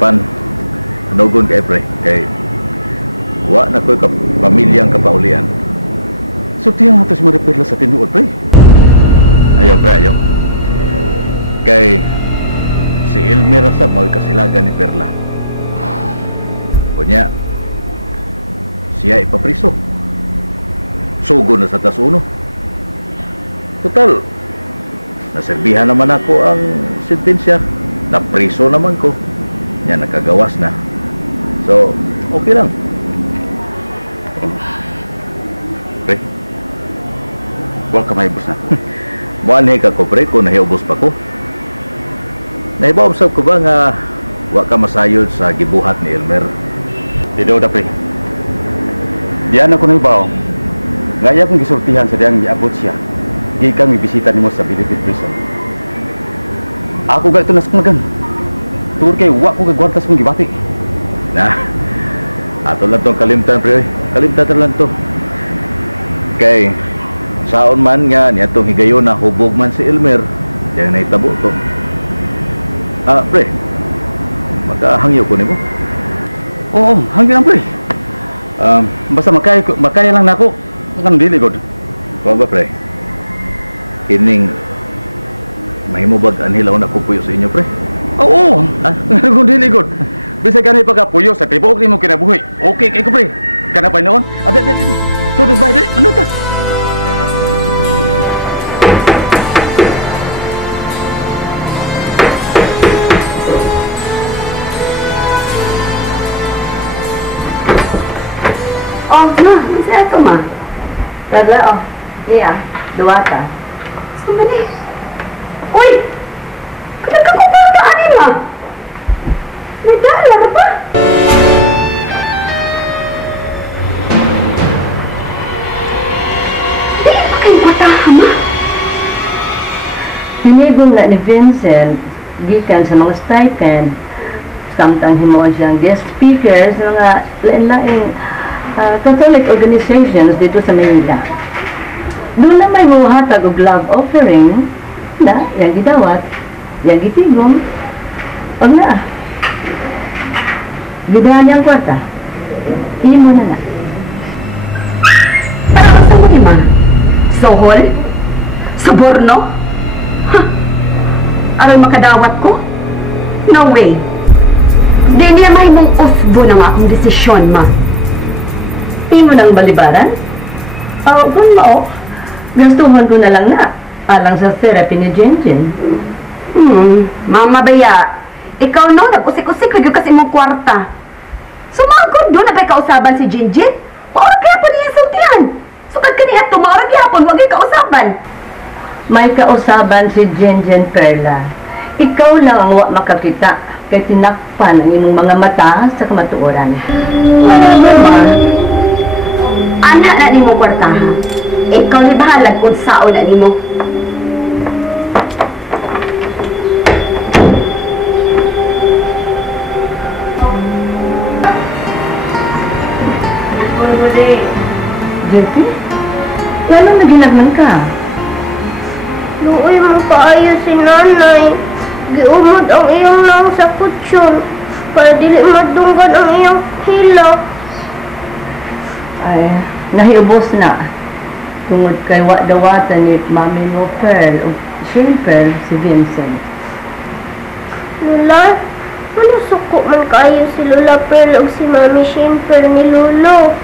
apan anugon kay pre kay wa na ko'y pamilyang kapaulian. Sultihan atas mo Perla sa tinuod, pre. Ayaw pre, ayaw. Kay si Elmer sa mo'y kasilagan ni Perla. Kunya siya ipapriso. Sugo na sa tasuno. Total, naserbihan naman ako ang sentensya. Napriso naman ko. Yan, nakagawas na. So, okay lang. Pre, wala ka maibos na ako. Muanhi ka ko, pre, kung nahiubos pa ko. Nahibaw ko ba nga wa ka masayod sa gibuhat ni Elmer? Tidaw da, pre. Diyan ako naibaw. Ngaya akong gisultihan sa diyang miabot siya. Di kang ibisita ni mo sa Bilibid Prison. Ako ganito nasakmagan. Tuur kay wa ko kagwartas mong gibati. Nah, ato lang tong kalimtan, pre. Kalimtan lang to. Kay, saon man nga niya itong higayon na hubog man si Elmer. Diyan na itabo to. Pre, makahangyo ko ni mo? Oo, hangyo lang, pre. Basta makaya lang na ako. Ang dili, God. Kung ba, pre? Kining mahimubag anhilaw na kupuyo sa inyo, pre? Oo, kung dili, God. Bisa ganay pagkapuyo sa tibok ni mo kinabuhi. Okay, kay ko, pre. Kana pa noon? Abi. So, bye, dali. Ano ta? Oh, ma, masaya ito, ma. Tagla, oh. Iya, duwata. Saan ni? Uy! Nagkakumpultaan ma. Nagdala ka pa? Di ba kayong kwartahan, ma? Hinigong na ni Vincent, gikan sa mga stipend, samtang himuon siyang guest speaker sa mga lain-laing Catholic organizations dito sa Manila. Doon na may muhatag og love offering na yang gidawat, yang gitigom, pag na gidahan niyang kwarta, imo na na. Parang sa mo, ma? Sohol? Saborno? Ha? Aron makadawat ko? No way. Di niya may mong usbo ng akong desisyon, ma. Imo nang balibaran? Kung mao, gastuhan ko na lang na, alang sa therapy ni Jenjen. Mama Baya, ikaw no, nag-usik-usik lagi kasi mong kwarta. Sumagod doon na ba'y kausaban si Jinjin? Maurag kaya po niya sultihan. Sukad ka niya ito, maurag yapon, wag ay kausaban. May kausaban si Jenjen Perla. Ikaw lang ang wa makakita, kay tinakpan ang imong mga mata sa kamatuoran. Anak na ni mo kwartaha. Ikaw ni bahalag kung sao na ni mo. JP? Anong naginagman ka? Luoy mo paayo si nanay. Giumod ang iyong lang sa kutsyon para dili madunggan ang iyong hila. Ay, nahiubos na. Tungod kay dawatan ni Mami mo Pearl o Shane Pearl si Vincent. Lula, ano suko man kayo si Lula Pearl o si Mami Shane Pearl ni Lolo?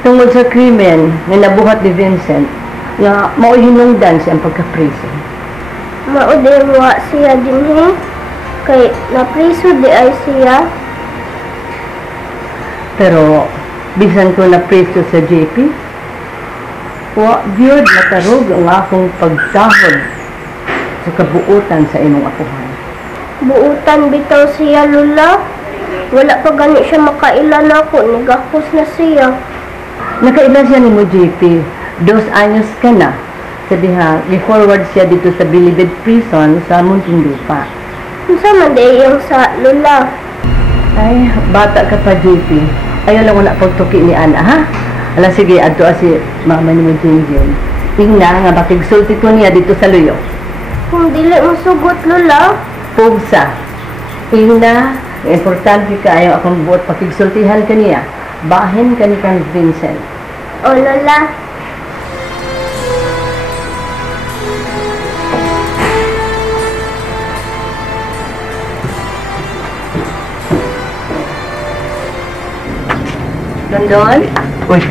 Tungod sa krimen na nabuhat ni Vincent, nga mao'y hinungdan siyang pagka-prison. Maudewa siya din kay napriso di ay siya. Pero, bisan ko na preso sa JP, wa gyud matarog ang akong pagsahod sa kabuutan sa imong apuhan. Buutan bitaw siya, Lula. Wala pa gani siya makailan ako, nagahos na siya. Nakailan siya ni mo, JP. 2 anyos ka na. Sabiha, i-forward siya dito sa Bilibid Prison sa Muntinlupa. Unsa man day yung sa Lula? Ay, bata ka pa, JP. Ayaw lang wala pagtuki ni Ana, ha? Ala, sige, adto si mama ni mo, Jinjin. Tingna nga bakigsulti ko niya dito sa luyo. Kung dili mo sugot, Lula? Pugsa. Tingna, Importante kaayo akong buot pakigsultihan kaniya. Bahin kani kang Vincent. O, Lola. London? Uy,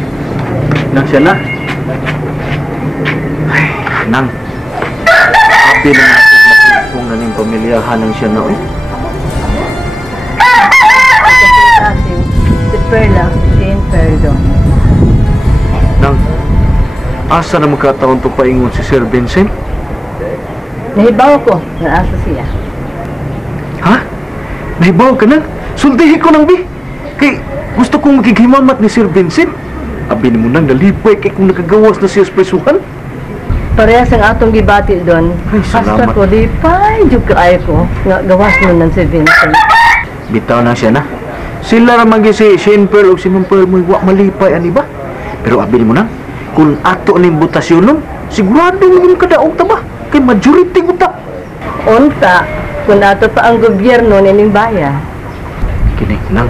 nang siya na. Ay, nang. Happy na natin kung naning pamilyahan ng siya na, uy. Si Perla, si Jane Perdo. Nang, asa na magkataon to paingon si Sir Vincent? Nahibaw ko na asa siya. Ha? Nahibaw ka na? Sultihin ko nang, bi. Kay, gusto kong magighimamat ni Sir Vincent. Abi ni mo nang nalipay kay kung nakagawas na siya sa presuhan. Parehas ang atong gibati doon. Ay, salamat. Hasta ko, di pa, jug kaayo ko. Nga gawas mo ng si Vincent. Bitaw na siya na. Sila ramang si Shane Pearl o si Ma'am Pearl mo wa malipay ani ba? Pero abi ni mo nang, kung ato ning butasyon nun, sigurado mo kadaog ta ba? Kay majority ko ta. Unta, kung ato pa ang gobyerno nining bayan. Kini nang,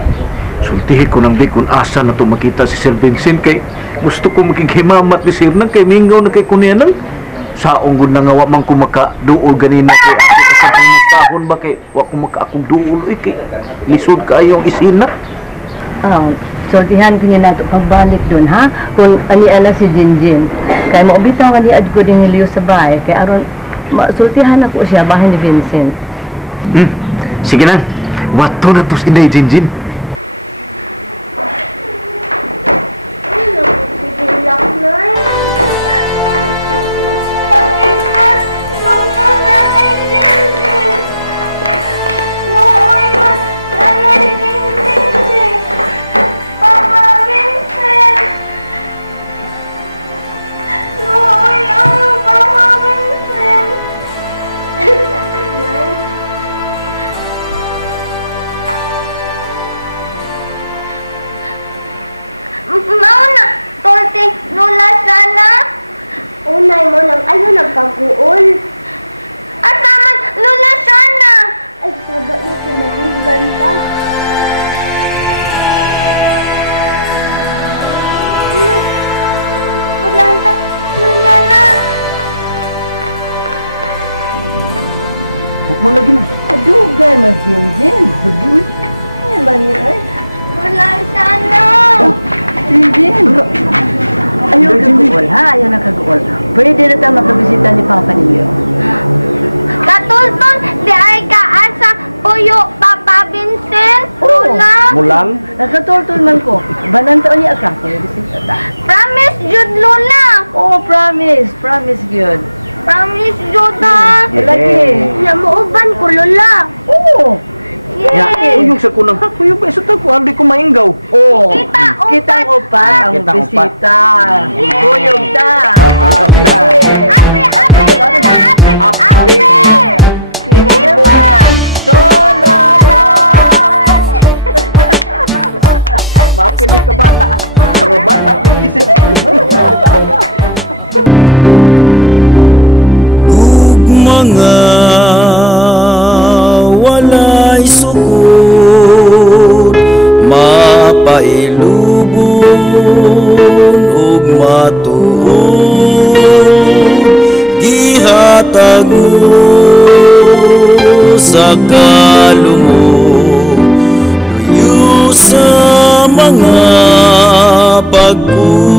sultihin ko nang di kung asa na to makita si Sir Vincent kay gusto ko makikhimamat ni Sir nang kay mingaw na kay kunya nang saong gud na nga wa man ko makaduol ganina kay ako sa pangustahon ba kay wa ko makaakong duol kay lisod kaayo ang isina. Sultihan ko niya nato pagbalik doon, ha? Kung ani ana si Jinjin. Kay mo bitaw ani ad ko din niliyo sa bahay kay aron sultihan ako siya bahin ni Vincent. Sige na. Wato na to si Inday Jinjin. Mauna, tolti, Lola sana. Unay mo lang, ayaw nagkaguol. At naman, Lola sana. Ay, saba na siya maging ganda. Maganda, Lola na. Huwag mo lagi na. Adugan na Jinjin. Adugan. Ano ba niya ay? Lola sana. Jinjin. Ayaw nakaguol, ha? Ayaw nakaguol. Pwede na tayo makabisita ni Papa ninyo. Katulton, di ay kaasa puyo, Papa Vincent. Lola. Mulang? Nakatultol man ko. Banang taon niya ka. Pagkabisita ta. Promise, Jude, Lola. Oh, promise. Promise yun. Promise, Jude, ha. Lagi. Namuuban ko, Lola. Oo. Ya, Yay! uyong sa kunang hako, yung beso ta ko, hindi ko mainggaw. Oo. Kita, Kitang upat ang Kitang upat. bisita. Tuyog ta. Tuyog ta. Ape, ape, Lola, ape. Ape. Sinibo. Solo. Makinig ka bata. Mga bata, may isip. Ug mga walay sukod, mapailubon ug matuod, gihatag mo sa kalumog, luyo sa mga pagkuha.